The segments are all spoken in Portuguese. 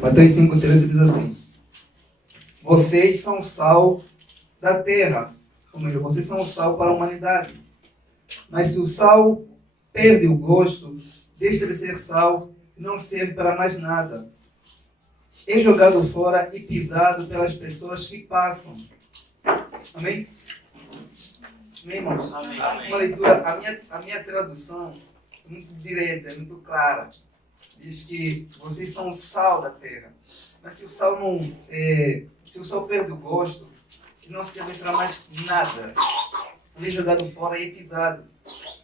Mateus 5,13 diz assim: vocês são o sal da terra, ou melhor, vocês são o sal para a humanidade. Mas se o sal perde o gosto, deixa de ser sal e não serve para mais nada. É jogado fora e pisado pelas pessoas que passam. Amém? Amém, irmãos? Amém. Uma leitura, a minha tradução é muito direta, é muito clara. Diz que vocês são o sal da terra. Mas se o sal não, se o sal perde o gosto, não serve para mais nada. Ele é jogado fora e é pisado.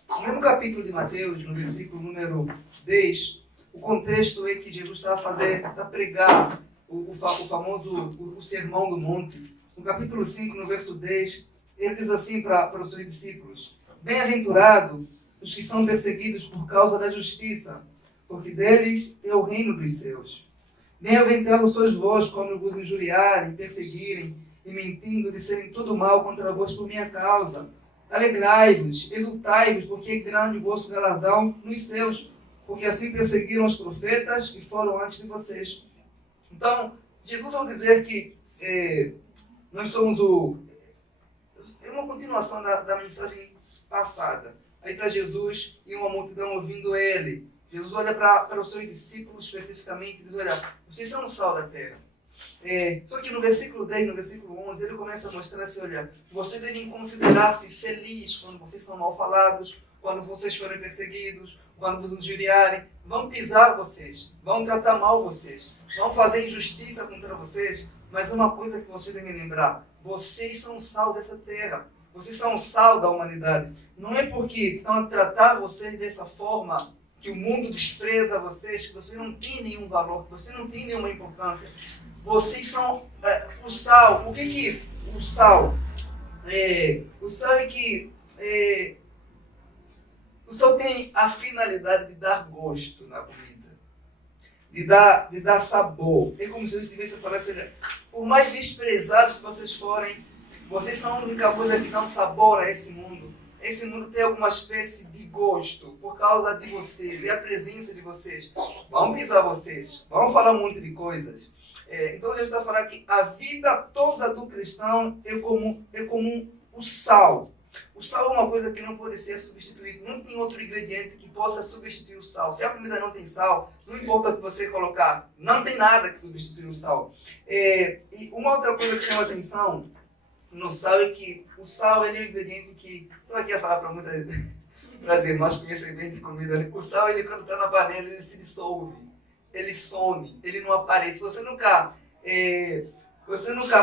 No mesmo capítulo de Mateus, no versículo número 10, o contexto é que Jesus está a pregar o famoso Sermão do Monte. No capítulo 5, no verso 10, ele diz assim para os seus discípulos: bem-aventurado os que são perseguidos por causa da justiça, porque deles é o reino dos céus. Bem-aventurados sois vós quando vos injuriarem, perseguirem e mentindo disserem todo mal contra vós por minha causa. Alegrai-vos, exultai-vos, porque é grande o vosso galardão nos céus, porque assim perseguiram os profetas que foram antes de vocês. Então, Jesus, ao dizer que nós somos é uma continuação da mensagem passada. Aí está Jesus e uma multidão ouvindo ele. Jesus olha para os seus discípulos especificamente e diz: olha, vocês são o sal da terra. Só que no versículo 10, no versículo 11, ele começa a mostrar assim: olha, vocês devem considerar-se felizes quando vocês são mal falados, quando vocês forem perseguidos, quando vos injuriarem, vão pisar vocês, vão tratar mal vocês, vão fazer injustiça contra vocês. Mas uma coisa que vocês devem lembrar: vocês são o sal dessa terra, vocês são o sal da humanidade. Não é porque estão a tratar vocês dessa forma que o mundo despreza vocês, que vocês não têm nenhum valor, que vocês não têm nenhuma importância. Vocês são o sal. O que o sal é? O sal é que o sal tem a finalidade de dar gosto na comida, de dar sabor. É como se eu estivesse falando assim: por mais desprezados que vocês forem, vocês são a única coisa que dá um sabor a esse mundo. Esse mundo tem alguma espécie de gosto por causa de vocês, é a presença de vocês. Vão pisar vocês, vão falar um monte de coisas. Então Jesus está falando que a vida toda do cristão é como o sal. O sal é uma coisa que não pode ser substituído. Não tem outro ingrediente que possa substituir o sal. Se a comida não tem sal, não importa o que você colocar, não tem nada que substitui o sal. E uma outra coisa que chama a atenção no sal é que o sal ele é um ingrediente que... Estou aqui a falar para muitas irmãs que conhecem bem de comida, né? O sal, ele, quando está na panela, ele se dissolve, ele some, ele não aparece. Você nunca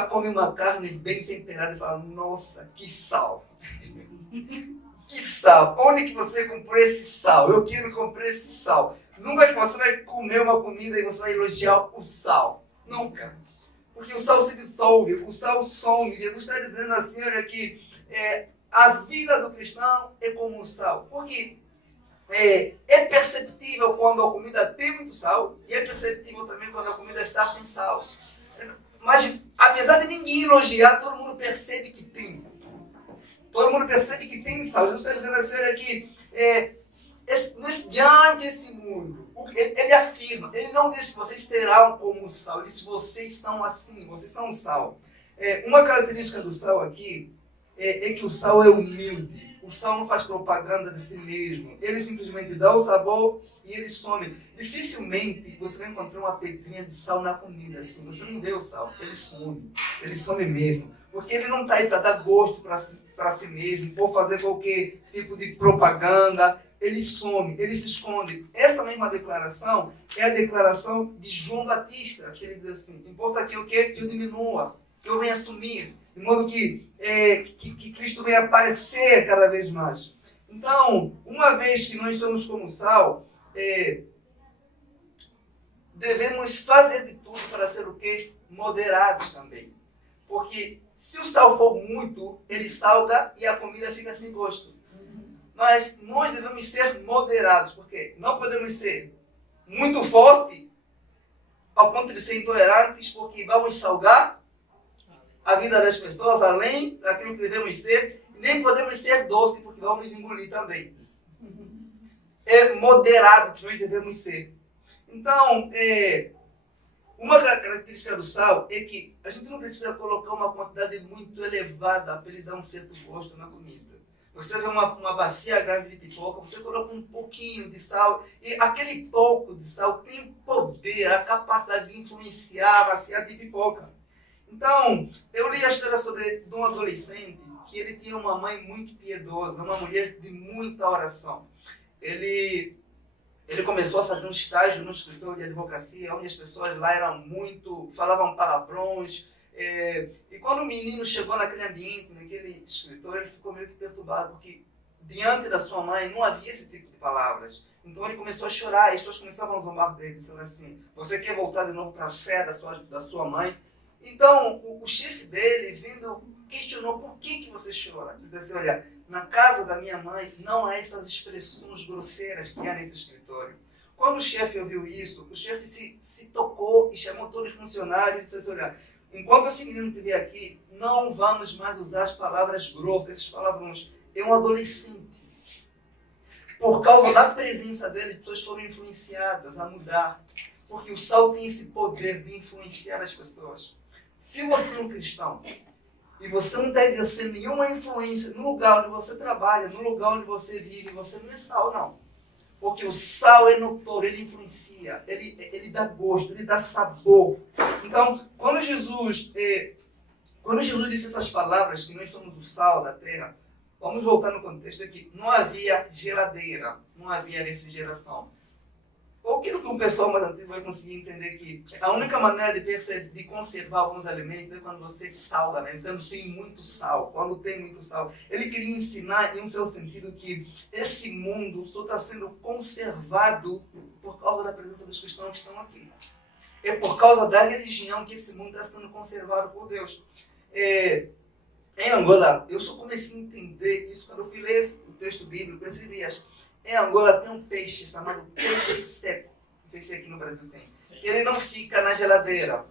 come uma carne bem temperada e fala: nossa, que sal! Que sal! Onde que você comprou esse sal? Eu quero comprar esse sal. Nunca que você vai comer uma comida e você vai elogiar o sal. Nunca. Porque o sal se dissolve, o sal some. Jesus está dizendo assim, olha, que a vida do cristão é como o sal. Porque é perceptível quando a comida tem muito sal e é perceptível também quando a comida está sem sal. Mas, apesar de ninguém elogiar, todo mundo percebe que tem. Todo mundo percebe que tem sal. Jesus está dizendo assim, olha, que diante desse mundo, ele afirma, ele não diz que vocês serão como o sal, ele diz que vocês são assim, vocês são o sal. Uma característica do sal aqui é que o sal é humilde. O sal não faz propaganda de si mesmo. Ele simplesmente dá o sabor e ele some. Dificilmente você vai encontrar uma pedrinha de sal na comida assim. Você não vê o sal, ele some. Ele some mesmo. Porque ele não está aí para dar gosto para si mesmo, ou fazer qualquer tipo de propaganda. Ele some, ele se esconde. Essa mesma declaração é a declaração de João Batista, que ele diz assim: importa que o quê? Que eu diminua, que eu venha assumir, de modo que Cristo venha aparecer cada vez mais. Então, uma vez que nós somos como sal, devemos fazer de tudo para ser o quê? Moderados também. Porque se o sal for muito, ele salga e a comida fica sem gosto. Mas nós devemos ser moderados, porque não podemos ser muito fortes ao ponto de ser intolerantes, porque vamos salgar a vida das pessoas além daquilo que devemos ser, e nem podemos ser doces, porque vamos engolir também. É moderado que nós devemos ser. Então, característica do sal é que a gente não precisa colocar uma quantidade muito elevada para ele dar um certo gosto na comida. Você vê uma bacia grande de pipoca, você coloca um pouquinho de sal, e aquele pouco de sal tem poder, a capacidade de influenciar a bacia de pipoca. Então, eu li a história de um adolescente que ele tinha uma mãe muito piedosa, uma mulher de muita oração. Ele começou a fazer um estágio no escritório de advocacia, onde as pessoas lá falavam palavrões. E quando o menino chegou naquele ambiente, naquele escritório, ele ficou meio que perturbado, porque diante da sua mãe não havia esse tipo de palavras. Então ele começou a chorar, e as pessoas começavam a zombar dele, dizendo assim: você quer voltar de novo para a sé da sua mãe? Então o chefe dele, vindo, questionou: por que você chora? Ele disse assim: olha, na casa da minha mãe não há essas expressões grosseiras que há nesse escritório. Quando o chefe ouviu isso, o chefe se tocou e chamou todos os funcionários e disse assim: olha, enquanto esse menino estiver aqui, não vamos mais usar as palavras grossas, esses palavrões. É um adolescente. Por causa da presença dele, as pessoas foram influenciadas a mudar. Porque o sal tem esse poder de influenciar as pessoas. Se você é um cristão e você não está exercendo nenhuma influência no lugar onde você trabalha, no lugar onde você vive, você não é sal, não. Porque o sal é notório, ele influencia, ele dá gosto, ele dá sabor. Então, quando Jesus disse essas palavras, que nós somos o sal da terra, vamos voltar no contexto aqui. Não havia geladeira, não havia refrigeração. Aquilo que o pessoal mais antigo vai conseguir entender que a única maneira de conservar alguns alimentos é quando você salga, né? Quando tem muito sal. Quando tem muito sal. Ele queria ensinar, em um certo sentido, que esse mundo só está sendo conservado por causa da presença dos cristãos que estão aqui. É por causa da religião que esse mundo está sendo conservado por Deus. Em Angola, eu só comecei a entender isso quando eu fui ler o texto bíblico esses dias. Em Angola tem um peixe chamado peixe seco. Não sei se aqui no Brasil tem. Ele não fica na geladeira.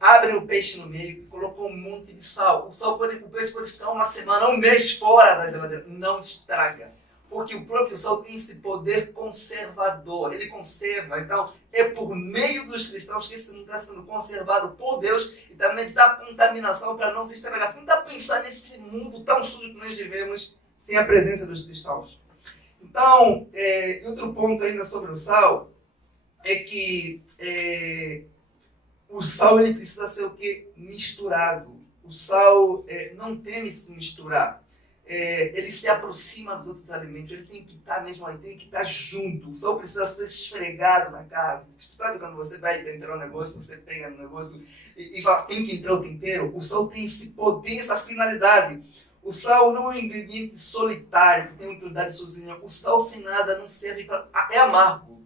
Abre o peixe no meio e colocou um monte de sal. O peixe pode ficar uma semana, um mês fora da geladeira. Não estraga. Porque o próprio sal tem esse poder conservador. Ele conserva. Então, é por meio dos cristãos que esse mundo está sendo conservado por Deus e também da contaminação para não se estragar. Tenta pensar nesse mundo tão sujo que nós vivemos sem a presença dos cristãos. Então, outro ponto ainda sobre o sal é que o sal ele precisa ser o quê? Misturado. O sal não teme se misturar. Ele se aproxima dos outros alimentos, ele tem que estar mesmo ali, tem que estar junto. O sal precisa ser esfregado na carne. Sabe quando você vai temperar um negócio, você pega no negócio e fala, tem que entrar o tempero? O sal tem esse poder, essa finalidade. O sal não é um ingrediente solitário, que tem utilidade sozinho. O sal sem nada não serve para... É amargo.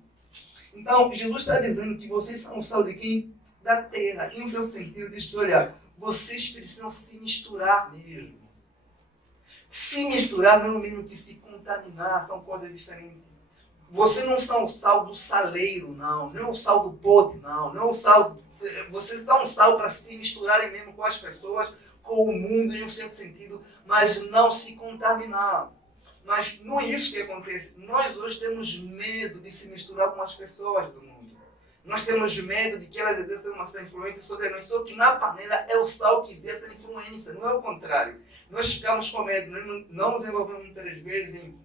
Então, Jesus está dizendo que vocês são o sal de quem? Da terra. Em um certo sentido, diz que, olha, vocês precisam se misturar mesmo. Se misturar não é o mesmo que se contaminar, são coisas diferentes. Vocês não são o sal do saleiro, não. Não é o sal do pote, não. Não é o sal... Vocês são o sal para se misturarem mesmo com as pessoas, com o mundo em um certo sentido, mas não se contaminar. Mas não é isso que acontece. Nós hoje temos medo de se misturar com as pessoas do mundo. Nós temos medo de que elas exerçam uma certa influência sobre nós. Só que na panela é o sal que exerce a influência, não é o contrário. Nós ficamos com medo, não nos envolvemos muitas vezes em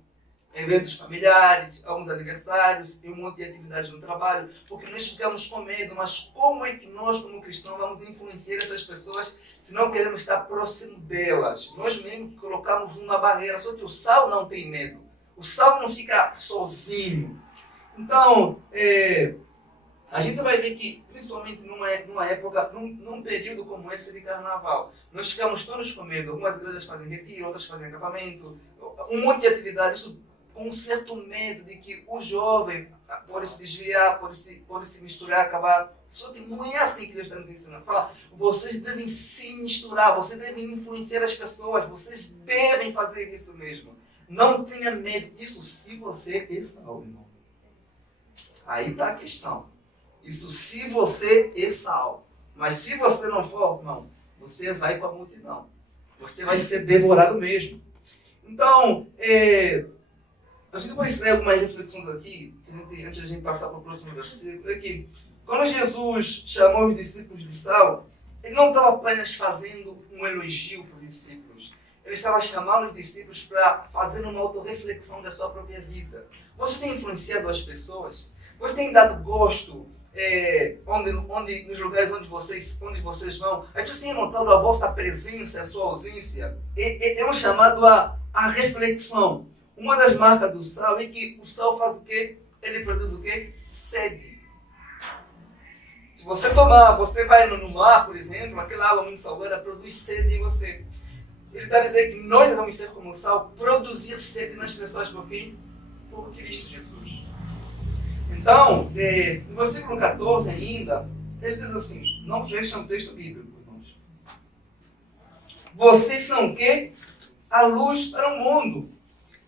eventos familiares, alguns aniversários e um monte de atividades no trabalho, porque nós ficamos com medo. Mas como é que nós, como cristãos, vamos influenciar essas pessoas se não queremos estar próximo delas? Nós mesmos que colocamos uma barreira, só que o sal não tem medo. O sal não fica sozinho. Então, a gente vai ver que, principalmente numa época, num período como esse de carnaval, nós ficamos todos com medo. Algumas igrejas fazem retiro, outras fazem acampamento, um monte de atividades, isso com um certo medo de que o jovem pode se desviar, pode se misturar, acabar. Só que não é assim que Deus está nos ensinando. Fala, vocês devem se misturar, vocês devem influenciar as pessoas, vocês devem fazer isso mesmo. Não tenha medo. Isso se você é sal, irmão. Aí está a questão. Isso se você é sal. Mas se você não for, não, você vai com a multidão. Você vai ser devorado mesmo. Então, a gente pode extrair algumas reflexões aqui, antes de a gente passar para o próximo versículo, é que quando Jesus chamou os discípulos de sal, ele não estava apenas fazendo um elogio para os discípulos. Ele estava chamando os discípulos para fazer uma autorreflexão da sua própria vida. Você tem influenciado as pessoas? Você tem dado gosto nos lugares onde vocês vão? As pessoas têm notado a vossa presença, a sua ausência? É um chamado à reflexão. Uma das marcas do sal é que o sal faz o quê? Ele produz o quê? Sede. Se você vai no mar, por exemplo, aquela água muito salgada produz sede em você. Ele está dizendo que nós devemos ser como o sal, produzir sede nas pessoas por quem? Por Cristo Jesus. Então, no versículo 14 ainda, ele diz assim, não fecha um texto bíblico, irmãos. Vocês são o quê? A luz para o mundo.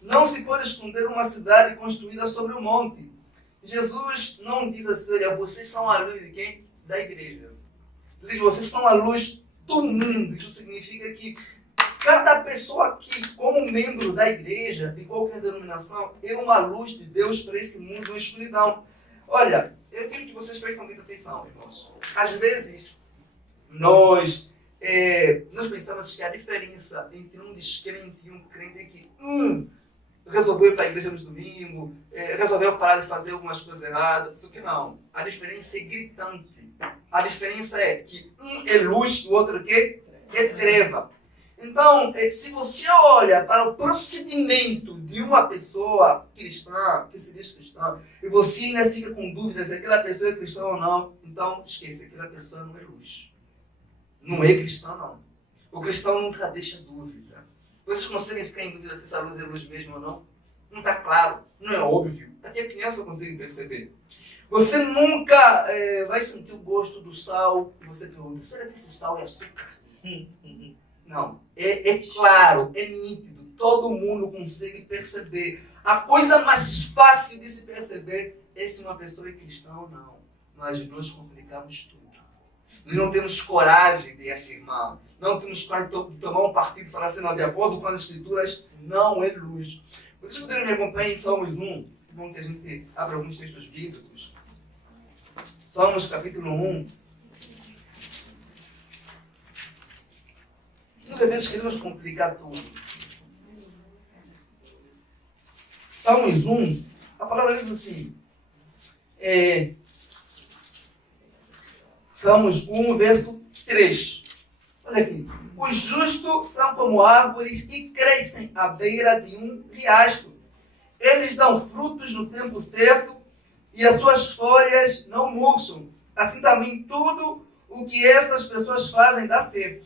Não se pode esconder uma cidade construída sobre um monte. Jesus não diz assim, olha, vocês são a luz de quem? Da igreja. Ele diz, vocês são a luz do mundo. Isso significa que cada pessoa aqui, como membro da igreja, de qualquer denominação, é uma luz de Deus para esse mundo na escuridão. Olha, eu quero que vocês prestem muita atenção, irmãos. Às vezes, nós pensamos que a diferença entre um descrente e um crente é que resolveu ir para a igreja no domingo, resolveu parar de fazer algumas coisas erradas, isso que não. A diferença é gritante. A diferença é que um é luz e o outro é treva. Então, se você olha para o procedimento de uma pessoa cristã, que se diz cristã, e você ainda fica com dúvidas se aquela pessoa é cristã ou não, então esqueça, aquela pessoa não é luz. Não é cristã, não. O cristão nunca deixa dúvida. Vocês conseguem ficar em dúvida se essa luz é luz mesmo ou não? Não está claro, não é óbvio. Até a criança consegue perceber. Você nunca vai sentir o gosto do sal e você pergunta, será que esse sal é açúcar? Não, é claro, é nítido, todo mundo consegue perceber. A coisa mais fácil de se perceber é se uma pessoa é cristã ou não. Mas nós complicamos tudo. Nós não temos coragem de afirmar, não temos coragem de tomar um partido e falar assim, não, de acordo com as escrituras, não é luz. Vocês poderiam me acompanhar em Salmos 1, é bom que a gente abra alguns textos bíblicos. Salmos capítulo 1. Muitas vezes queremos complicar tudo. Salmos 1, a palavra diz assim, Salmos 1, verso 3. Olha aqui. Os justos são como árvores que crescem à beira de um riacho. Eles dão frutos no tempo certo e as suas folhas não murcham. Assim também tudo o que essas pessoas fazem dá certo.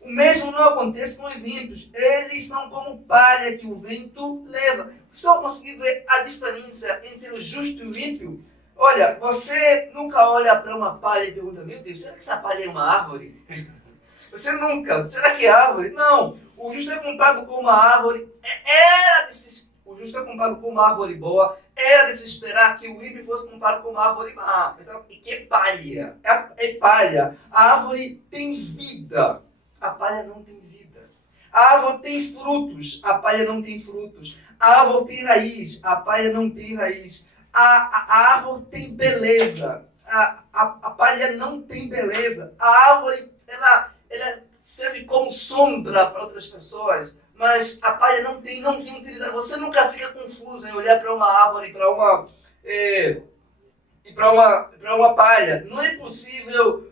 O mesmo não acontece com os ímpios. Eles são como palha que o vento leva. Vocês vão conseguir ver a diferença entre o justo e o ímpio? Olha, você nunca olha para uma palha e pergunta, meu Deus, será que essa palha é uma árvore? Você nunca. Será que é árvore? Não. O justo é comparado com uma árvore. O justo é comparado com uma árvore boa. Era de se esperar que o ímpio fosse comparado com uma árvore má. E que é palha? É palha. A árvore tem vida. A palha não tem vida. A árvore tem frutos. A palha não tem frutos. A árvore tem raiz. A palha não tem raiz. A árvore tem beleza. A palha não tem beleza. A árvore, ela serve como sombra para outras pessoas, mas a palha não tem utilidade. Você nunca fica confuso em olhar para uma árvore, para uma palha. Não é possível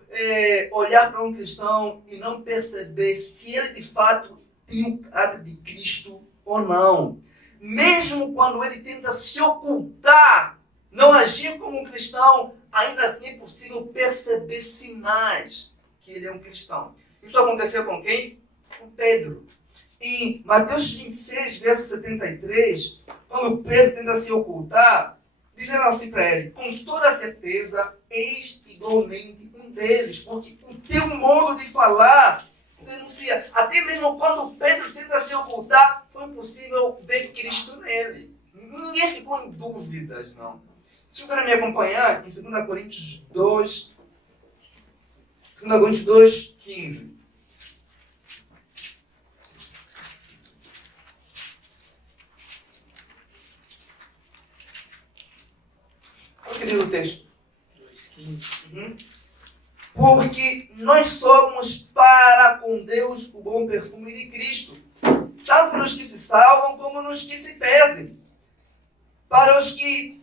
olhar para um cristão e não perceber se ele de fato tem o caráter de Cristo ou não. Mesmo quando ele tenta se ocultar, não agir como um cristão, ainda assim é possível perceber sinais que ele é um cristão. Isso aconteceu com quem? Com Pedro. Em Mateus 26, verso 73, quando Pedro tenta se ocultar, dizendo assim para ele, com toda certeza, és igualmente um deles, porque o teu modo de falar denuncia. Até mesmo quando Pedro tenta se ocultar, foi possível ver Cristo nele. Ninguém ficou em dúvidas, não. Se você me acompanhar em 2 Coríntios 2, 2 Coríntios 2, 15. Olha que lindo o texto. 2,15. Porque nós somos para com Deus o bom perfume de Cristo, tanto nos que se salvam como nos que se perdem. Para os que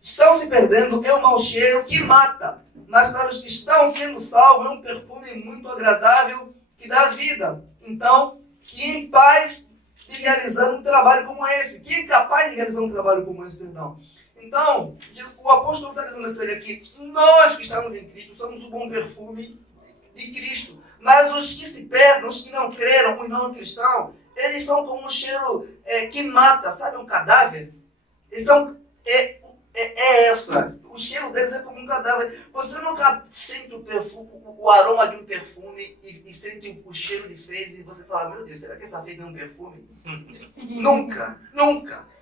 estão se perdendo é um mau cheiro que mata, mas para os que estão sendo salvos é um perfume muito agradável que dá vida. Então, que em paz de realizar um trabalho como esse, que é capaz de realizar um trabalho como esse, perdão. Então, o apóstolo está dizendo assim aqui, nós que estamos em Cristo somos o bom perfume de Cristo, mas os que se perdem, os que não creram, os não cristãos, eles são como um cheiro que mata, sabe, um cadáver? Eles são, o cheiro deles é como um cadáver. Você nunca sente o perfume, o aroma de um perfume e sente o cheiro de fezes e você fala, meu Deus, será que essa fez é um perfume? Nunca, nunca.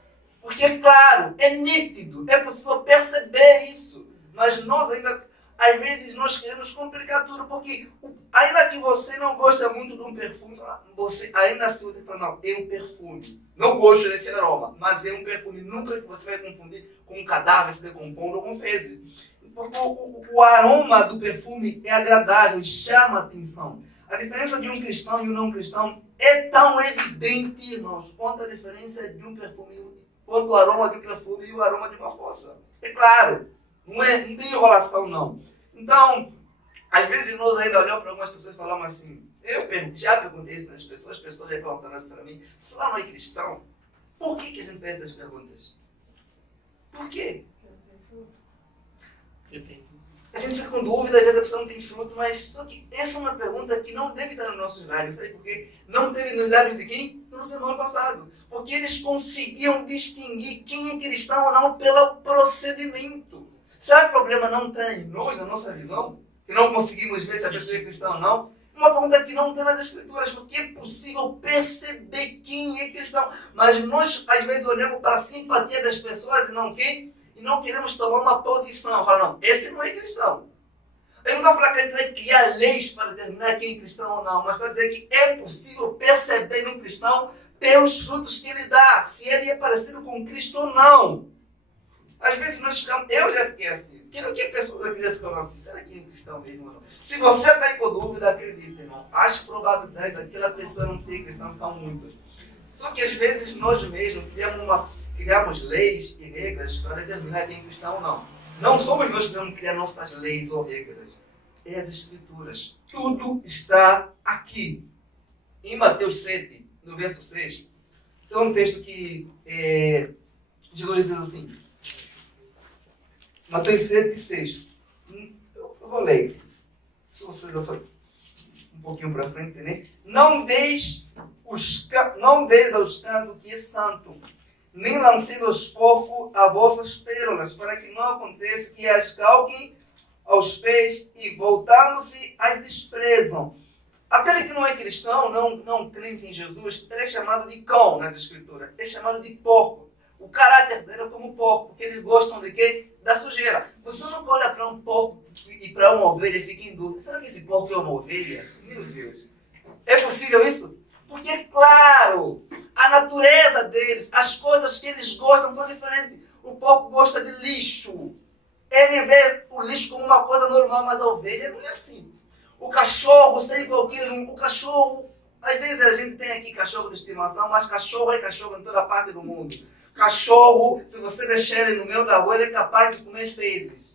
Porque, claro, é nítido, é possível perceber isso. Mas nós ainda, às vezes, nós queremos complicar tudo, porque ainda que você não goste muito de um perfume, você ainda assim vai falar, não, é um perfume. Não gosto desse aroma, mas é um perfume. Nunca que você vai confundir com um cadáver se decompondo ou com fezes. Porque o aroma do perfume é agradável e chama a atenção. A diferença de um cristão e um não cristão é tão evidente, irmãos, quanto a diferença de um perfume, quanto o aroma de um perfume e o aroma de uma fossa. É claro, não tem enrolação, não. Então, às vezes nós ainda olhamos para algumas pessoas e falamos assim, já perguntei isso para as pessoas já perguntaram isso para mim, fulano é cristão? Por que a gente faz essas perguntas? Por quê? A gente fica com dúvida, às vezes a pessoa não tem fruto, mas só que essa é uma pergunta que não deve estar nos nossos lábios, sabe por quê? Não teve nos lábios de quem? No semana passado. Porque eles conseguiam distinguir quem é cristão ou não pelo procedimento. Será que o problema não está em nós, na nossa visão? Que não conseguimos ver se a pessoa é cristã ou não? Uma pergunta que não está nas Escrituras, porque é possível perceber quem é cristão. Mas nós, às vezes, olhamos para a simpatia das pessoas e não quem? E não queremos tomar uma posição. Falar, não, esse não é cristão. Eu não estou falando que a gente vai criar leis para determinar quem é cristão ou não, mas estou dizendo que é possível perceber um cristão pelos frutos que ele dá, se ele é parecido com Cristo ou não. Às vezes nós ficamos, eu já fiquei assim, quero que pessoas aqui já ficam assim, será que é um cristão mesmo ou não? Se você está com dúvida, acredita, irmão, as probabilidades daquela pessoa não ser cristã são muitas. Só que às vezes nós mesmos criamos leis e regras para determinar quem é cristão ou não. Não somos nós que vamos criar nossas leis ou regras. É as Escrituras. Tudo está aqui. Em Mateus 7, no verso 6, tem um texto que Jesus diz assim. Mateus 7, 6. Eu vou ler aqui. Se vocês vão um pouquinho para frente, né? Não deis aos cães o que é santo, nem lanceis aos porcos as vossas pérolas, para que não aconteça que as calquem aos pés e, voltando-se, as desprezam. Aquele que não é cristão, não crente em Jesus, ele é chamado de cão nas Escrituras. É chamado de porco. O caráter dele é como porco, porque eles gostam de quê? Da sujeira. Você não olha para um porco e para uma ovelha e fica em dúvida. Será que esse porco é uma ovelha? Meu Deus. É possível isso? Porque, claro, a natureza deles, as coisas que eles gostam são diferentes. O porco gosta de lixo. Ele vê o lixo como uma coisa normal, mas a ovelha não é assim. O cachorro, sei qualquer um, o cachorro, às vezes a gente tem aqui cachorro de estimação, mas cachorro é cachorro em toda parte do mundo. Cachorro, se você deixar ele no meio da rua, ele é capaz de comer fezes.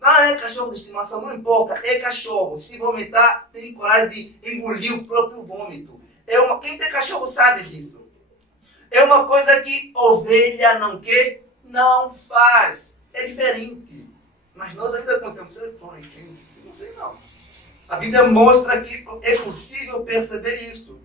Não é cachorro de estimação, não importa, é cachorro. Se vomitar, tem coragem de engolir o próprio vômito. Quem tem cachorro sabe disso. É uma coisa que ovelha não quer, não faz. É diferente. Mas nós ainda contamos, será que foram crentes? Não sei não. A Bíblia mostra que é possível perceber isso.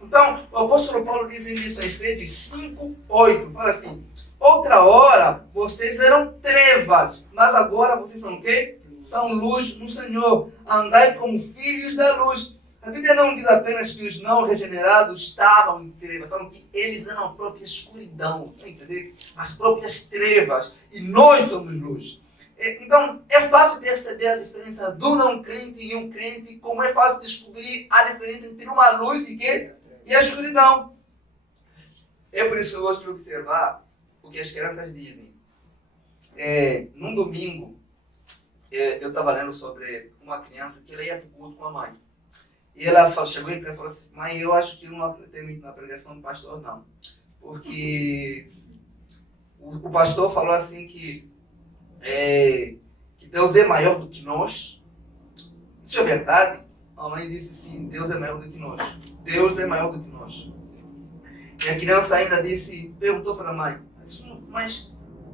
Então, o apóstolo Paulo diz isso em Efésios 5, 8. Fala assim, outra hora vocês eram trevas, mas agora vocês são o quê? São luz no Senhor. Andai como filhos da luz. A Bíblia não diz apenas que os não regenerados estavam em trevas, falam que eles eram a própria escuridão, entendeu? As próprias trevas. E nós somos luz. Então, é fácil perceber a diferença do não crente e um crente, como é fácil descobrir a diferença entre uma luz e a escuridão. É por isso que eu gosto de observar o que as crianças dizem. Num domingo, eu estava lendo sobre uma criança que ela ia para o culto com a mãe. E ela chegou em casa e falou assim, mãe, eu acho que eu não acreditei muito na pregação do pastor, não. Porque o pastor falou assim que Deus é maior do que nós. Isso é verdade? A mãe disse sim, Deus é maior do que nós. Deus é maior do que nós. E a criança ainda perguntou para a mãe, mas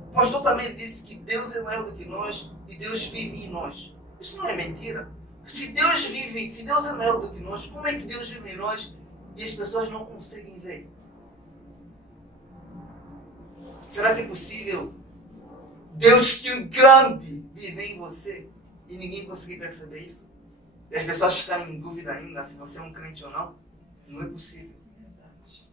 o pastor também disse que Deus é maior do que nós e Deus vive em nós. Isso não é mentira? Se Deus é maior do que nós, como é que Deus vive em nós e as pessoas não conseguem ver? Será que é possível Deus que é grande vive em você e ninguém conseguir perceber isso? E as pessoas ficarem em dúvida ainda se você é um crente ou não? Não é possível.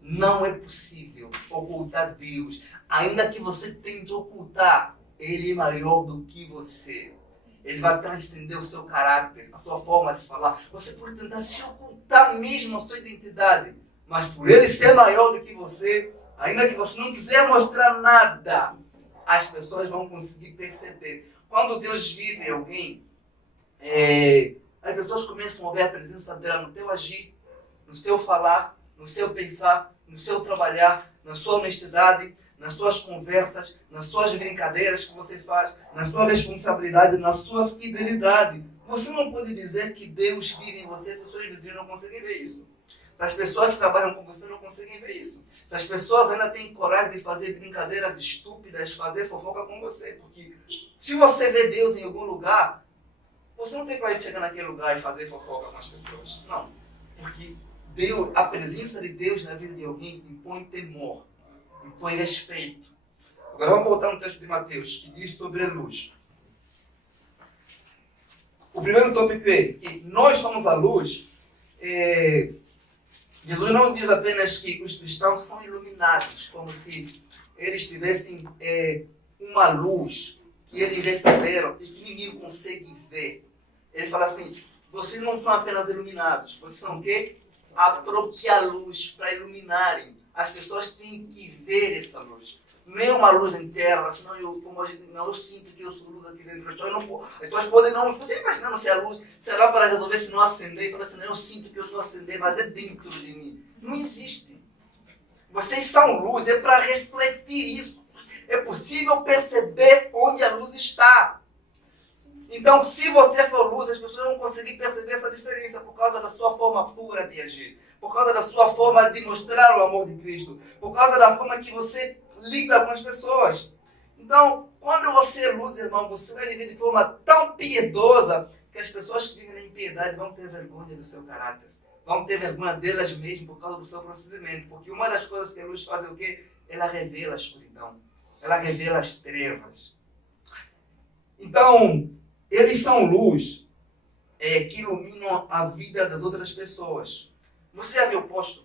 Não é possível ocultar Deus. Ainda que você tente ocultar, Ele é maior do que você. Ele vai transcender o seu caráter, a sua forma de falar. Você pode tentar se ocultar mesmo a sua identidade. Mas por Ele ser maior do que você, ainda que você não quiser mostrar nada, as pessoas vão conseguir perceber. Quando Deus vive em alguém, as pessoas começam a ver a presença dela no teu agir, no seu falar, no seu pensar, no seu trabalhar, na sua honestidade, nas suas conversas, nas suas brincadeiras que você faz, na sua responsabilidade, na sua fidelidade. Você não pode dizer que Deus vive em você se os seus vizinhos não conseguem ver isso. Se as pessoas que trabalham com você não conseguem ver isso. Se as pessoas ainda têm coragem de fazer brincadeiras estúpidas, fazer fofoca com você. Porque se você vê Deus em algum lugar, você não tem coragem de chegar naquele lugar e fazer fofoca com as pessoas. Não. Porque a presença de Deus na vida de alguém impõe temor, impõe respeito. Agora vamos voltar no texto de Mateus, que diz sobre a luz. O primeiro tópico é que nós somos a luz. Jesus não diz apenas que os cristãos são iluminados, como se eles tivessem uma luz que eles receberam e que ninguém consegue ver. Ele fala assim, vocês não são apenas iluminados, vocês são o quê? A própria luz para iluminarem. As pessoas têm que ver essa luz. Não é uma luz interna, senão eu sinto que eu sou luz aqui dentro. As pessoas podem não... Você imaginando se a luz será para resolver se não acender? E falar assim, eu sinto que eu estou acendendo, mas é dentro de mim. Não existe. Vocês são luz, é para refletir isso. É possível perceber onde a luz está. Então, se você for luz, as pessoas vão conseguir perceber essa diferença por causa da sua forma pura de agir, por causa da sua forma de mostrar o amor de Cristo, por causa da forma que você lida com as pessoas. Então, quando você é luz, irmão, você vai viver de forma tão piedosa que as pessoas que vivem na impiedade vão ter vergonha do seu caráter, vão ter vergonha delas mesmas por causa do seu procedimento. Porque uma das coisas que a luz faz é o quê? Ela revela a escuridão, ela revela as trevas. Então, eles são luz que iluminam a vida das outras pessoas. Você já viu o posto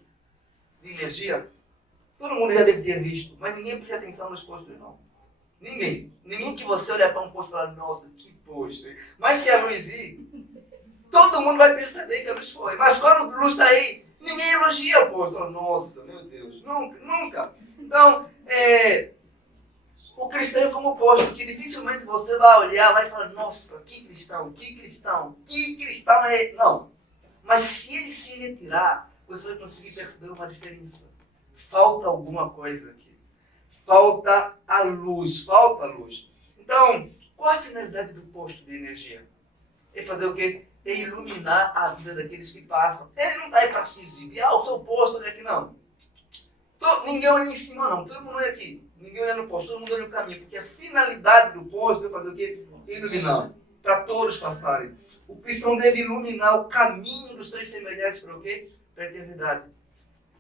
de energia? Todo mundo já deve ter visto, mas ninguém presta atenção nos postos, não. Ninguém. Ninguém que você olha para um posto e fala, nossa, que posto. Mas se a luz ir, todo mundo vai perceber que a luz foi. Mas quando a luz está aí, ninguém elogia o posto. Nossa, meu Deus, nunca. Então, o cristão é como o posto, que dificilmente você vai olhar, vai falar, nossa, que cristão é... Não. Mas se ele se retirar, você vai conseguir perceber uma diferença. Falta alguma coisa aqui. Falta a luz. Então, qual a finalidade do posto de energia? É fazer o quê? É iluminar a vida daqueles que passam. Ele não está aí para se exibir. O seu posto, olha aqui, não. Ninguém olha em cima, não. Todo mundo olha aqui. Ninguém olha no posto, todo mundo olha no caminho. Porque a finalidade do posto é fazer o quê? Iluminar. Para todos passarem. O cristão deve iluminar o caminho dos seus semelhantes para o quê? Para a eternidade.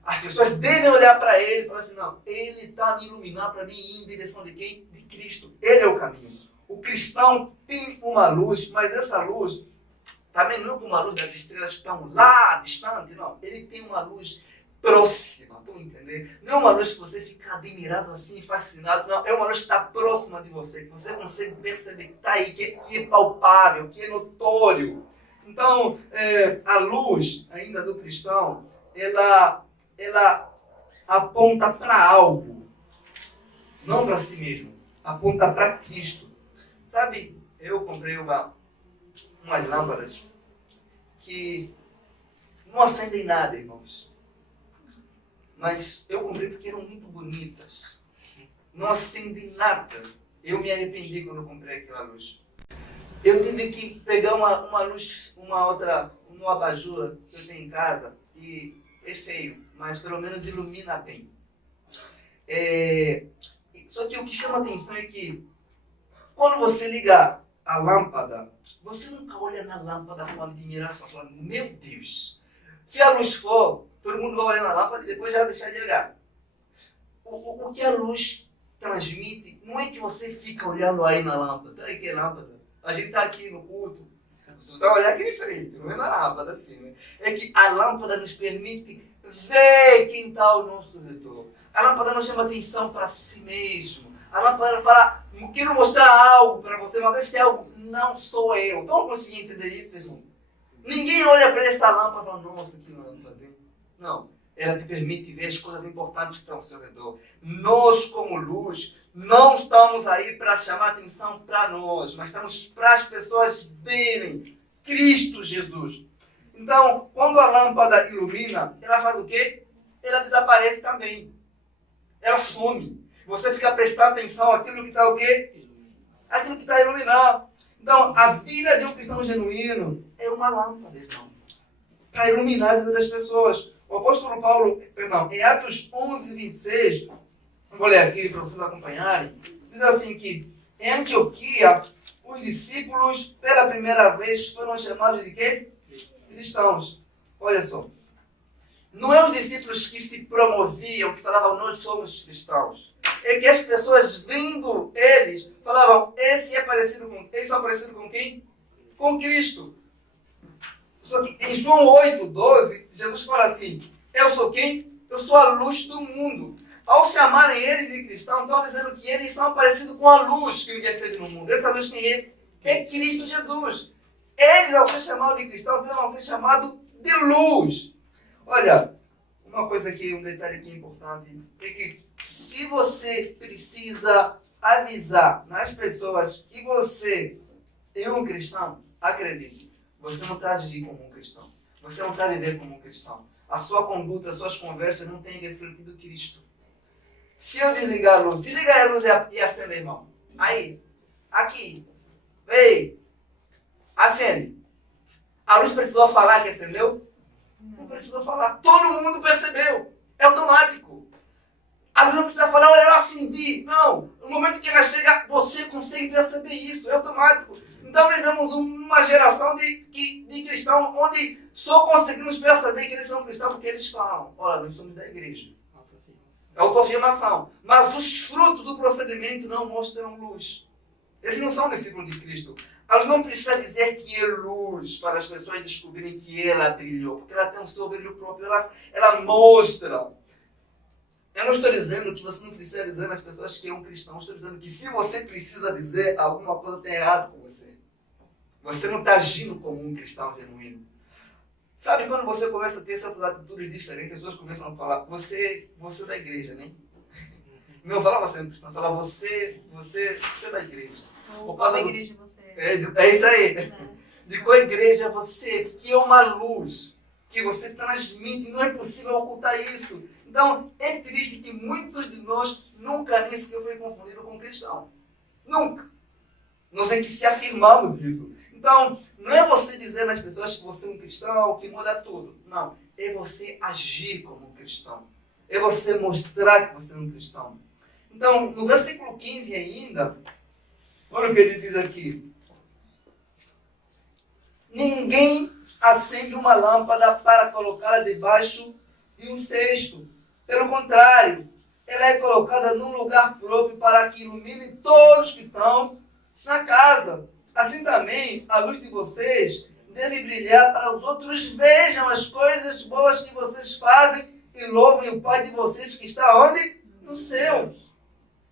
As pessoas devem olhar para ele e falar assim, não, ele está a me iluminar para mim ir em direção de quem? De Cristo. Ele é o caminho. O cristão tem uma luz, mas essa luz também não é como a luz das estrelas que estão lá distante, não. Ele tem uma luz próxima, estão entendendo? Não é uma luz que você fica admirado assim, fascinado, não. É uma luz que está próxima de você, que você consegue perceber que está aí, que é palpável, que é notório. Então, a luz ainda do cristão, ela aponta para algo, não para si mesmo, aponta para Cristo. Sabe, eu comprei umas lâmpadas que não acendem nada, irmãos. Mas eu comprei porque eram muito bonitas. Não acendem nada. Eu me arrependi quando eu comprei aquela luz. Eu tive que pegar uma luz, um abajur que eu tenho em casa, e é feio, mas pelo menos ilumina bem. Só que o que chama atenção é que quando você liga a lâmpada, você nunca olha na lâmpada com admiração, falando, meu Deus, se a luz for, todo mundo vai olhar na lâmpada e depois já deixar de olhar. O que a luz transmite não é que você fica olhando aí na lâmpada. Aí que é lâmpada? A gente está aqui no culto, você está olhando aqui em frente, não é na lâmpada assim, né? É que a lâmpada nos permite ver quem está ao nosso redor. A lâmpada não chama atenção para si mesmo. A lâmpada fala, quero mostrar algo para você, mas esse algo não sou eu. Estão conseguindo entender isso, irmão? Ninguém olha para essa lâmpada e fala, nossa, que lâmpada, hein? Não. Ela te permite ver as coisas importantes que estão ao seu redor. Nós, como luz, não estamos aí para chamar atenção para nós, mas estamos para as pessoas verem Cristo Jesus. Então, quando a lâmpada ilumina, ela faz o quê? Ela desaparece também. Ela some. Você fica prestando atenção àquilo que está o quê? Aquilo que está iluminando. Então, a vida de um cristão genuíno é uma lâmpada, irmão, para iluminar a vida das pessoas. O apóstolo Paulo, em Atos 11, 26, vou ler aqui para vocês acompanharem, diz assim que em Antioquia, os discípulos, pela primeira vez, foram chamados de quê? Cristãos. Olha só. Não é os discípulos que se promoviam, que falavam, nós somos cristãos. É que as pessoas vendo eles, falavam, eles são parecidos com quem? Com Cristo. Só que em João 8, 12, Jesus fala assim, eu sou quem? Eu sou a luz do mundo. Ao chamarem eles de cristãos, estão dizendo que eles são parecidos com a luz que já esteve no mundo. Essa luz quem é? É Cristo Jesus. Eles, ao ser chamados de cristãos, devem ser chamados de luz. Olha, uma coisa aqui, um detalhe aqui importante, é que se você precisa avisar nas pessoas que você é um cristão, acredite, você não está a agir como um cristão. Você não está a viver como um cristão. A sua conduta, as suas conversas não têm refletido Cristo. Se eu desligar a luz, desliga a luz e acende, irmão. Aí, aqui, ei, acende. A luz precisou falar que acendeu? Não precisou falar. Todo mundo percebeu. É automático. A luz não precisa falar, olha, eu acendi. Não. No momento que ela chega, você consegue perceber isso. É automático. Então, nós vemos uma geração de cristãos onde só conseguimos perceber que eles são cristãos porque eles falam, olha, nós somos da igreja. É autoafirmação. Mas os frutos do procedimento não mostram luz. Eles não são discípulos de Cristo. Elas não precisam dizer que é luz para as pessoas descobrirem que ela brilhou, porque ela tem o seu brilho próprio, ela mostra. Eu não estou dizendo que você não precisa dizer às pessoas que é um cristão, estou dizendo que se você precisa dizer, alguma coisa está errada com você. Você não está agindo como um cristão genuíno. Sabe quando você começa a ter certas atitudes diferentes, as pessoas começam a falar, você é da igreja, né? Não fala você é um cristão, fala você é da igreja. Ou qual igreja você é? É isso aí. De qual igreja você é? Porque é uma luz que você transmite, não é possível ocultar isso. Então, é triste que muitos de nós nunca nem sequer foi confundido com cristão. Nunca. Nós é que se afirmamos isso. Então, não é você dizer nas pessoas que você é um cristão, que muda tudo. Não. É você agir como um cristão. É você mostrar que você é um cristão. Então, no versículo 15 ainda, olha o que ele diz aqui. Ninguém acende uma lâmpada para colocá-la debaixo de um cesto. Pelo contrário, ela é colocada num lugar próprio para que ilumine todos que estão na casa. Assim também, a luz de vocês deve brilhar para os outros vejam as coisas boas que vocês fazem e louvem o Pai de vocês que está onde? No céu.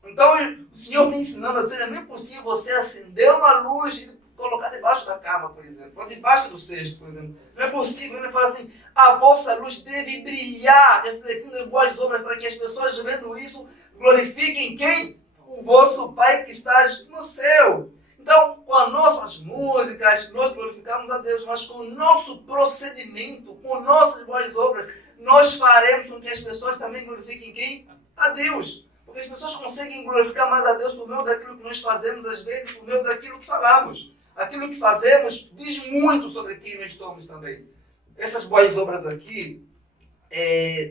Então, o Senhor está ensinando assim, não é possível você acender uma luz e colocar debaixo da cama, por exemplo, ou debaixo do cesto, por exemplo. Não é possível. Ele fala assim, a vossa luz deve brilhar, refletindo em boas obras, para que as pessoas vendo isso glorifiquem quem? O vosso Pai que está no céu. Então, com as nossas músicas, nós glorificamos a Deus, mas com o nosso procedimento, com nossas boas obras, nós faremos com que as pessoas também glorifiquem quem? A Deus. Porque as pessoas conseguem glorificar mais a Deus por meio daquilo que nós fazemos, às vezes, por meio daquilo que falamos. Aquilo que fazemos diz muito sobre quem nós somos também. Essas boas obras aqui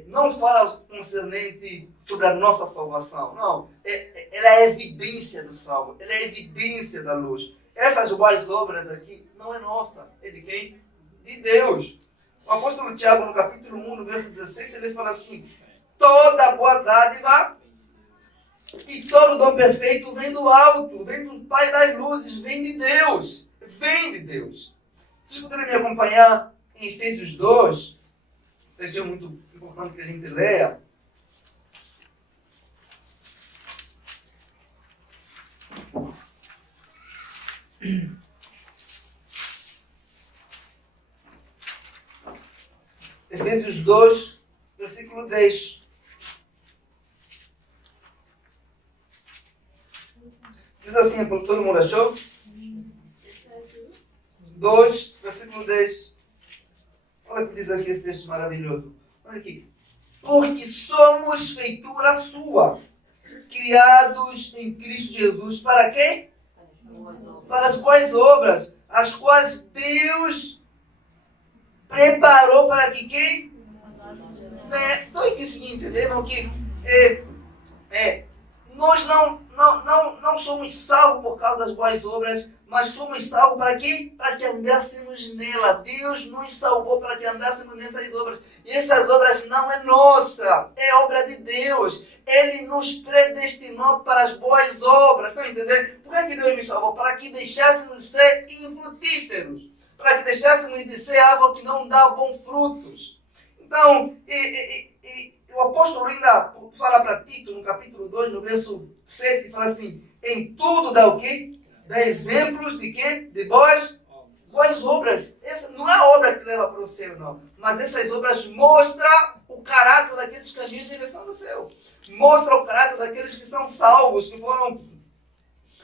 não falam concernente sobre a nossa salvação. Não. Ela é a evidência do salvo. Ela é a evidência da luz. Essas boas obras aqui não é nossa. É de quem? De Deus. O apóstolo Tiago, no capítulo 1, no verso 17, ele fala assim: toda boa dádiva e todo dom perfeito vem do alto, vem do Pai das luzes, vem de Deus. Vem de Deus. Vocês poderiam me acompanhar em Efésios 2? Esse é muito importante que a gente leia. Efésios 2, versículo 10. Diz assim, todo mundo achou? 2, versículo 10. Olha o que diz aqui esse texto maravilhoso. Olha aqui. Porque somos feitura sua, criados em Cristo Jesus. Para quê? Para as boas obras, as quais Deus preparou para que quem? Então é que se entender, irmão, que nós não somos salvos por causa das boas obras, mas fomos salvos para quê? Para que andássemos nela. Deus nos salvou para que andássemos nessas obras. E essas obras não é nossa, é obra de Deus. Ele nos predestinou para as boas obras. Estão entendendo? Por que Deus nos salvou? Para que deixássemos de ser infrutíferos. Para que deixássemos de ser árvore que não dá bons frutos. Então, o apóstolo ainda fala para Tito, no capítulo 2, no verso 7, fala assim: em tudo dá o quê? Dá exemplos de quê? De boas obras. Essa não é a obra que leva para o céu, não. Mas essas obras mostram o caráter daqueles que caminham em direção ao céu. Mostram o caráter daqueles que são salvos, que foram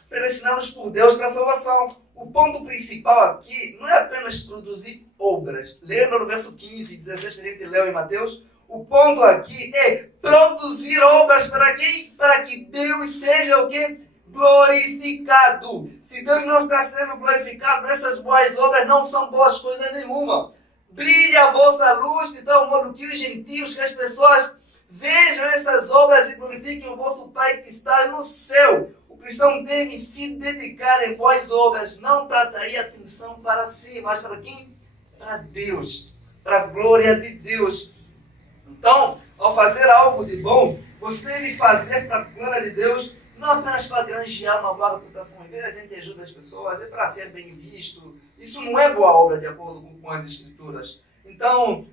predestinados por Deus para a salvação. O ponto principal aqui não é apenas produzir obras. Lembra no verso 15, 16 que a gente leu em Mateus? O ponto aqui é produzir obras para quem? Para que Deus seja o quê? Glorificado. Se Deus não está sendo glorificado, essas boas obras não são boas coisas nenhuma. Brilhe a vossa luz de tal modo que os gentios, que as pessoas vejam essas obras e glorifiquem o vosso Pai que está no céu. O cristão deve se dedicar em boas obras, não para atrair atenção para si, mas para quem? Para Deus, para a glória de Deus. Então, ao fazer algo de bom, você deve fazer para a glória de Deus, não apenas para granjear uma boa reputação. Às vezes a gente ajuda as pessoas, é para ser bem visto. Isso não é boa obra de acordo com as Escrituras. Então,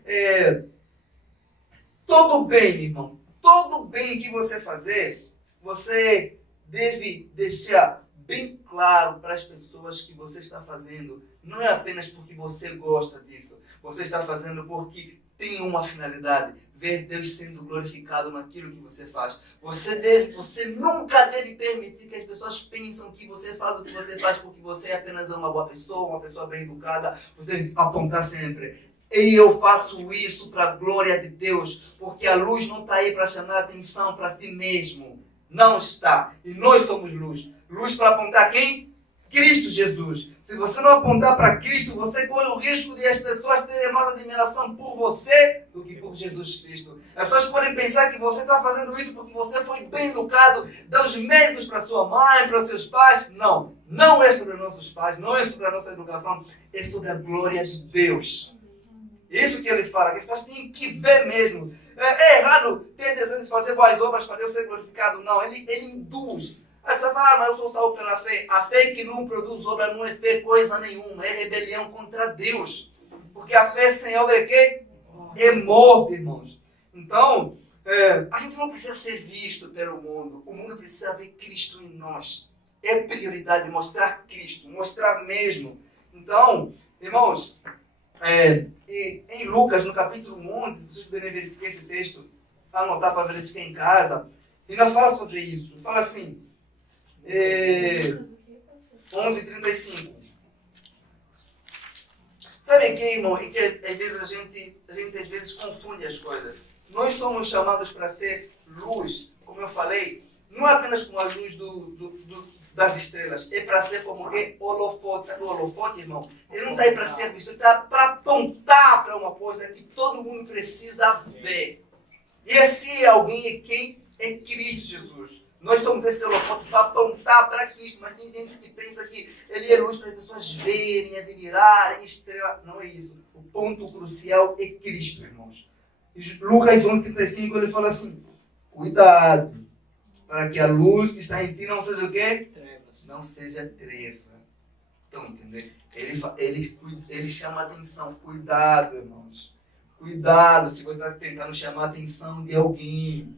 todo bem, irmão, todo bem que você fazer, você deve deixar bem claro para as pessoas que você está fazendo. Não é apenas porque você gosta disso. Você está fazendo porque tem uma finalidade. Ver Deus sendo glorificado naquilo que você faz. Você nunca deve permitir que as pessoas pensem que você faz o que você faz porque você é apenas uma boa pessoa, uma pessoa bem educada. Você deve apontar sempre: e eu faço isso para a glória de Deus, porque a luz não está aí para chamar atenção para si mesmo. Não está. E nós somos luz. Luz para apontar quem? Cristo Jesus. Se você não apontar para Cristo, você corre o risco de as pessoas terem mais admiração por você do que por Jesus Cristo. As pessoas podem pensar que você está fazendo isso porque você foi bem educado, dá os méritos para sua mãe, para seus pais. Não. Não é sobre nossos pais, não é sobre a nossa educação, é sobre a glória de Deus. Isso que ele fala, que as pessoas têm que ver mesmo. É errado ter desejo de fazer boas obras para Deus ser glorificado. Não, ele induz. Aí você fala: mas eu sou salvo pela fé. A fé que não produz obra não é fé coisa nenhuma, é rebelião contra Deus. Porque a fé sem obra é quê? É morte, irmãos. Então, a gente não precisa ser visto pelo mundo. O mundo precisa ver Cristo em nós. É prioridade mostrar Cristo, mostrar mesmo. Então, irmãos, e em Lucas, no capítulo 11, se vocês puderem verificar esse texto, anotar para verificar em casa, ele não fala sobre isso. Ele fala assim, 11:35. Sabe aqui, irmão, e que às vezes a gente às vezes confunde as coisas. Nós somos chamados para ser luz, como eu falei, não é apenas como a luz das estrelas, é para ser como que holofote. Sabe o holofote, irmão? Ele não está aí para ser visto, ele está para apontar para uma coisa que todo mundo precisa ver. E esse alguém é quem? É Cristo Jesus. Nós somos esse holofote para apontar para Cristo, mas tem gente que pensa que ele é luz para as pessoas verem, admirarem, estrela. Não é isso. O ponto crucial é Cristo, irmãos. Lucas 1:35 ele fala assim: cuidado, para que a luz que está em ti não seja o quê? Trevas. Não seja treva. Estão entendendo? Ele chama a atenção. Cuidado, irmãos. Cuidado se você está tentando chamar a atenção de alguém.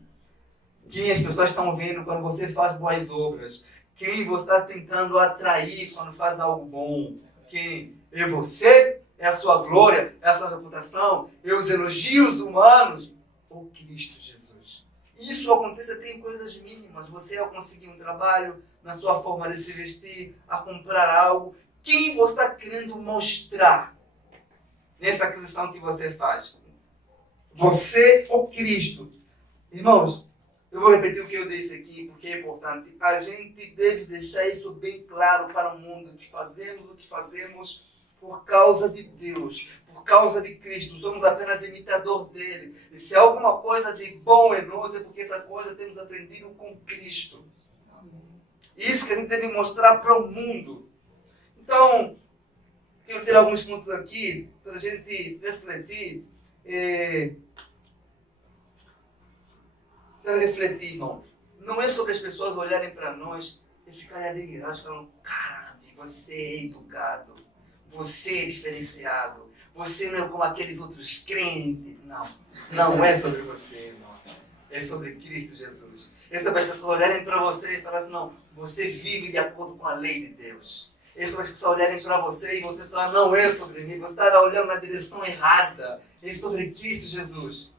Quem as pessoas estão vendo quando você faz boas obras. Quem você está tentando atrair quando faz algo bom. Quem? É você? É a sua glória? É a sua reputação? É os elogios humanos? Ou Cristo Jesus? Isso acontece até em coisas mínimas. Você ao conseguir um trabalho, na sua forma de se vestir, a comprar algo. Quem você está querendo mostrar nessa aquisição que você faz? Você ou Cristo? Irmãos, eu vou repetir o que eu disse aqui, porque é importante. A gente deve deixar isso bem claro para o mundo, que fazemos o que fazemos por causa de Deus, por causa de Cristo. Somos apenas imitador dele. E se alguma coisa de bom em nós, é porque essa coisa temos aprendido com Cristo. Isso que a gente deve mostrar para o mundo. Então, quero ter alguns pontos aqui para a gente refletir. Quero refletir, irmão. Não é sobre as pessoas olharem para nós e ficarem admirados, falando: caramba, você é educado, você é diferenciado, você não é como aqueles outros crentes. Não, não é sobre você, irmão. É sobre Cristo Jesus. É sobre as pessoas olharem para você e falarem assim: não, você vive de acordo com a lei de Deus. É sobre as pessoas olharem para você e você falar: não é sobre mim, você está olhando na direção errada. É sobre Cristo Jesus.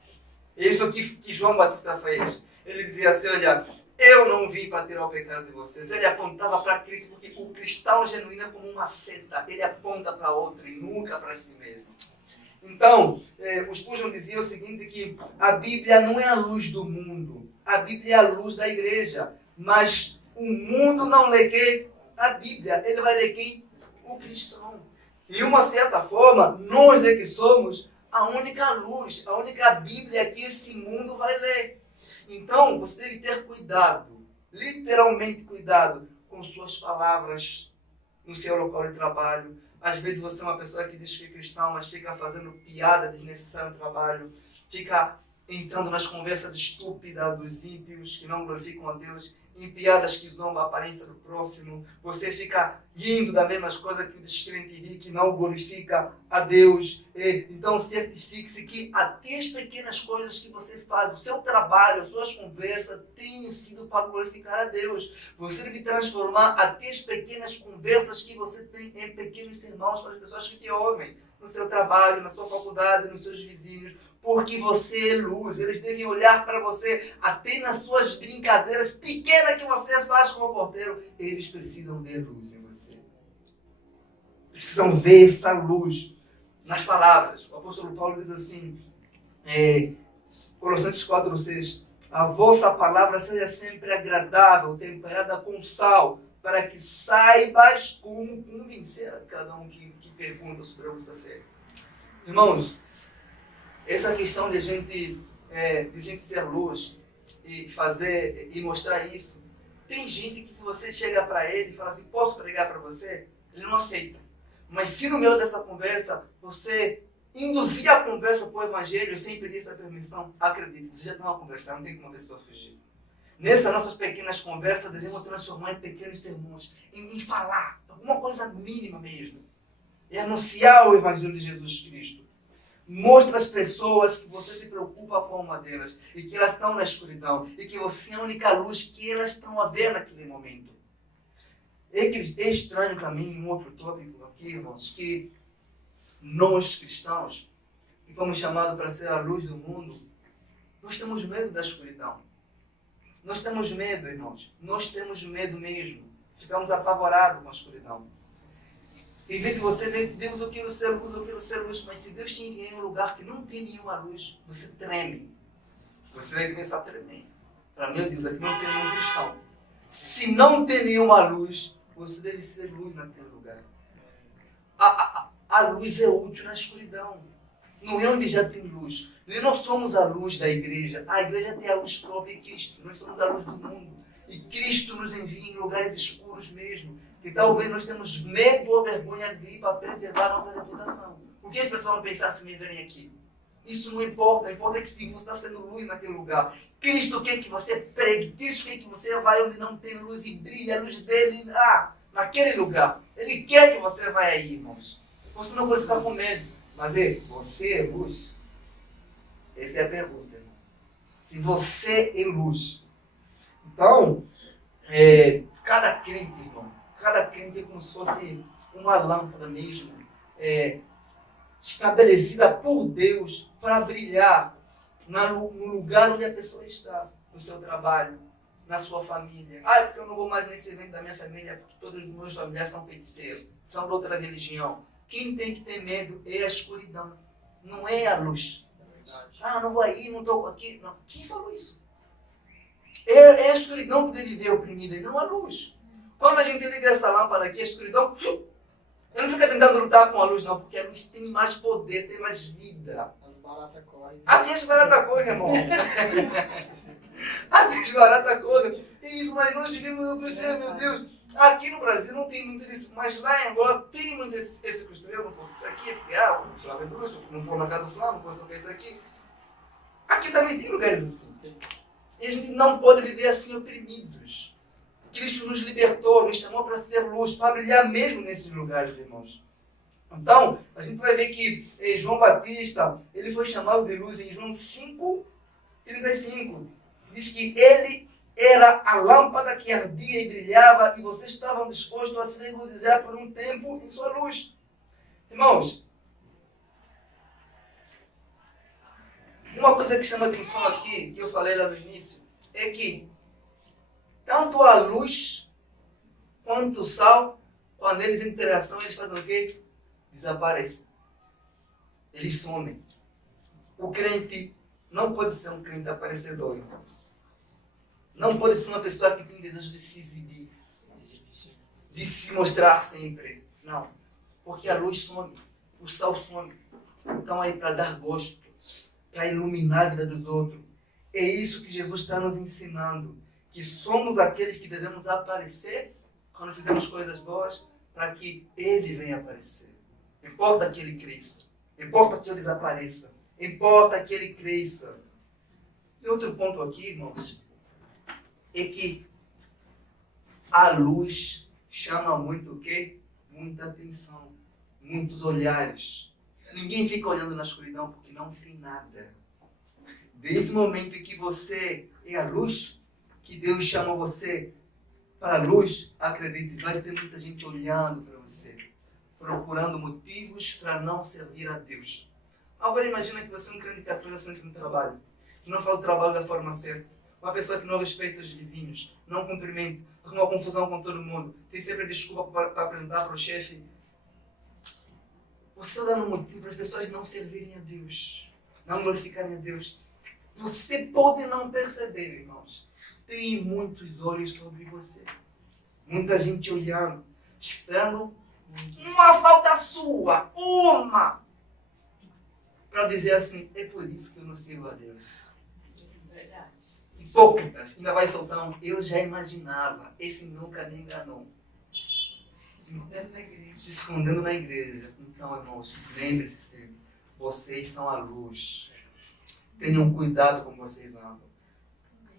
É isso que João Batista fez. Ele dizia assim: olha, eu não vim para tirar o pecado de vocês. Ele apontava para Cristo, porque o cristão genuíno é como uma seta. Ele aponta para outro e nunca para si mesmo. Então, o Spurgeon dizia o seguinte, que a Bíblia não é a luz do mundo. A Bíblia é a luz da igreja. Mas o mundo não lê quem? A Bíblia. Ele vai ler quem? O cristão. E de uma certa forma, nós é que somos a única luz, a única Bíblia que esse mundo vai ler. Então, você deve ter cuidado, literalmente cuidado, com suas palavras no seu local de trabalho. Às vezes você é uma pessoa que diz que é cristão, mas fica fazendo piada desnecessária no trabalho, fica entrando nas conversas estúpidas dos ímpios que não glorificam a Deus, em piadas que zombam a aparência do próximo. Você fica rindo das mesmas coisas que o descrente ri, que não glorifica a Deus. Então certifique-se que até as pequenas coisas que você faz, o seu trabalho, as suas conversas, têm sido para glorificar a Deus. Você deve transformar até as pequenas conversas que você tem em pequenos sermões para as pessoas que te ouvem, no seu trabalho, na sua faculdade, nos seus vizinhos. Porque você é luz, eles devem olhar para você, até nas suas brincadeiras pequenas que você faz como porteiro, eles precisam ver luz em você. Precisam ver essa luz nas palavras. O apóstolo Paulo diz assim, Colossenses 4:6, a vossa palavra seja sempre agradável, temperada com sal, para que saibas como convencer a cada um que pergunta sobre a vossa fé. Irmãos, essa questão de a gente ser luz e mostrar isso, tem gente que se você chega para ele e fala assim, posso pregar para você? Ele não aceita. Mas se no meio dessa conversa você induzir a conversa para o evangelho sem pedir essa permissão, acredite, você já está numa conversa, não tem como a pessoa fugir. Nessas nossas pequenas conversas devemos transformar em pequenos sermões, em falar, alguma coisa mínima mesmo. E anunciar o evangelho de Jesus Cristo. Mostra às pessoas que você se preocupa com uma delas e que elas estão na escuridão e que você é a única luz que elas estão a ver naquele momento. É estranho também, um outro tópico aqui, irmãos, que nós cristãos, que fomos chamados para ser a luz do mundo, nós temos medo da escuridão. Nós temos medo, irmãos. Nós temos medo mesmo. ficamos apavorados com a escuridão. Em vez de você ver, Deus, eu quero ser luz, eu quero ser luz, mas se Deus te enviar em um lugar que não tem nenhuma luz, você treme. Você vai começar a tremer. Para mim, Deus, aqui não tem nenhum cristão. Se não tem nenhuma luz, você deve ser luz naquele lugar. A luz é útil na escuridão. Não é onde já tem luz. Nós somos a luz da igreja. A igreja tem a luz própria em Cristo. Nós somos a luz do mundo. E Cristo nos envia em lugares escuros mesmo. Que talvez nós temos medo ou vergonha de ir para preservar a nossa reputação. O que as pessoas vão pensar se me verem aqui? Isso não importa. Importa que se você está sendo luz naquele lugar. Cristo quer que você pregue. Cristo quer que você vá onde não tem luz e brilhe a luz dele lá, naquele lugar. Ele quer que você vá aí, irmãos. Você não pode ficar com medo. Mas você é luz? Essa é a pergunta, irmão. Se você é luz. Então, cada crente, irmão, cada crente é como se fosse uma lâmpada mesmo, estabelecida por Deus para brilhar no lugar onde a pessoa está, no seu trabalho, na sua família. É porque eu não vou mais nesse evento da minha família, porque todos os meus familiares são feiticeiros, são de outra religião. Quem tem que ter medo é a escuridão, não é a luz. Não vou aí, não estou aqui. Não. Quem falou isso? É a escuridão que deve viver oprimida e não a luz. Quando a gente liga essa lâmpada aqui, a escuridão, ele não fica tentando lutar com a luz, não, porque a luz tem mais poder, tem mais vida. As baratas correm. Até as baratas correm, irmão. Até as baratas correm. E isso, mas nós vivemos, eu pensei, meu Deus, aqui no Brasil não tem muito isso, mas lá em Angola tem muito esse costume. Eu não posso isso aqui, porque o Flávio é bruxo, não vou na casa do Flávio, não posso tocar isso aqui. Aqui também tem lugares assim. E a gente não pode viver assim oprimidos. Cristo nos libertou, nos chamou para ser luz, para brilhar mesmo nesses lugares, irmãos. Então, a gente vai ver que João Batista, ele foi chamado de luz em João 5:35. Diz que ele era a lâmpada que ardia e brilhava e vocês estavam dispostos a se regozijar por um tempo em sua luz. Irmãos, uma coisa que chama atenção aqui, que eu falei lá no início, é que tanto a luz quanto o sal, quando eles entram em ação, eles fazem o quê? Desaparecem. Eles somem. O crente não pode ser um crente aparecedor, irmãos. Não pode ser uma pessoa que tem desejo de se exibir, de se mostrar sempre. Não. Porque a luz some, o sal some. Então aí para dar gosto, para iluminar a vida dos outros. É isso que Jesus está nos ensinando. Que somos aqueles que devemos aparecer quando fizemos coisas boas para que Ele venha aparecer. Importa que Ele cresça. Importa que eu desapareça. Importa que Ele cresça. E outro ponto aqui, irmãos, é que a luz chama muito o quê? Muita atenção. Muitos olhares. Ninguém fica olhando na escuridão porque não tem nada. Desde o momento em que você é a luz, que Deus chama você para a luz, acredite, vai ter muita gente olhando para você, procurando motivos para não servir a Deus. Agora imagina que você é um crente católico sempre no trabalho, que não faz o trabalho da forma certa, uma pessoa que não respeita os vizinhos, não cumprimenta, arruma uma confusão com todo mundo, tem sempre desculpa para apresentar para o chefe. Você está dando motivo para as pessoas não servirem a Deus, não glorificarem a Deus. Você pode não perceber, irmãos. Tem muitos olhos sobre você. Muita gente olhando, esperando uma falta sua, uma, para dizer assim, é por isso que eu não sirvo a Deus. Verdade. Hipócritas, ainda vai soltar um, eu já imaginava, esse nunca me enganou. Se escondendo na igreja. Se escondendo na igreja. Então, irmãos, lembre-se sempre, vocês são a luz. Tenham cuidado como vocês andam.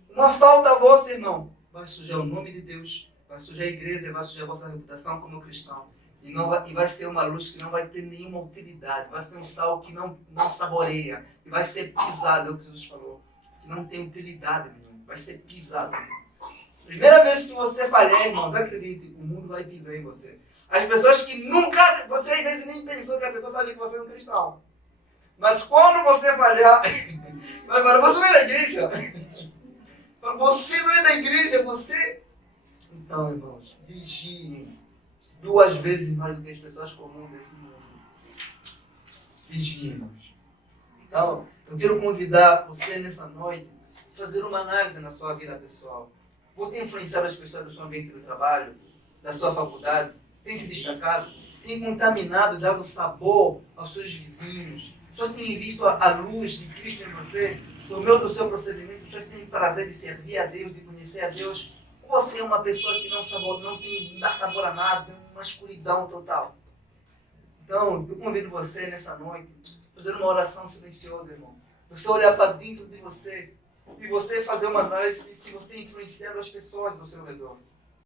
Uma falta a você, irmão, vai sujar o nome de Deus, vai sujar a igreja, vai sujar a vossa reputação como cristão. E vai ser uma luz que não vai ter nenhuma utilidade, vai ser um sal que não saboreia, e vai ser pisado, é o que Jesus falou, que não tem utilidade nenhuma, vai ser pisado. Primeira vez que você falhar, irmãos, acredite, o mundo vai pisar em você. As pessoas que nunca, você às vezes nem pensou que a pessoa sabe que você é um cristão. Mas quando você falhar, agora você não é da igreja. Você não é da igreja, você... Então, irmãos, vigiem 2 vezes mais do que as pessoas comuns desse mundo. Vigiem, irmãos. Então, eu quero convidar você nessa noite a fazer uma análise na sua vida pessoal. Você tem influenciado as pessoas do seu ambiente de trabalho, da sua faculdade? Tem se destacado? Tem contaminado e dado sabor aos seus vizinhos? As pessoas têm visto a luz de Cristo em você? No meio do seu procedimento, as pessoas têm prazer de servir a Deus, de conhecer a Deus? Ou você é uma pessoa que não dá sabor a nada, tem uma escuridão total? Então, eu convido você nessa noite a fazer uma oração silenciosa, irmão. Você olhar para dentro de você e você fazer uma análise se você tem influenciado as pessoas do seu redor.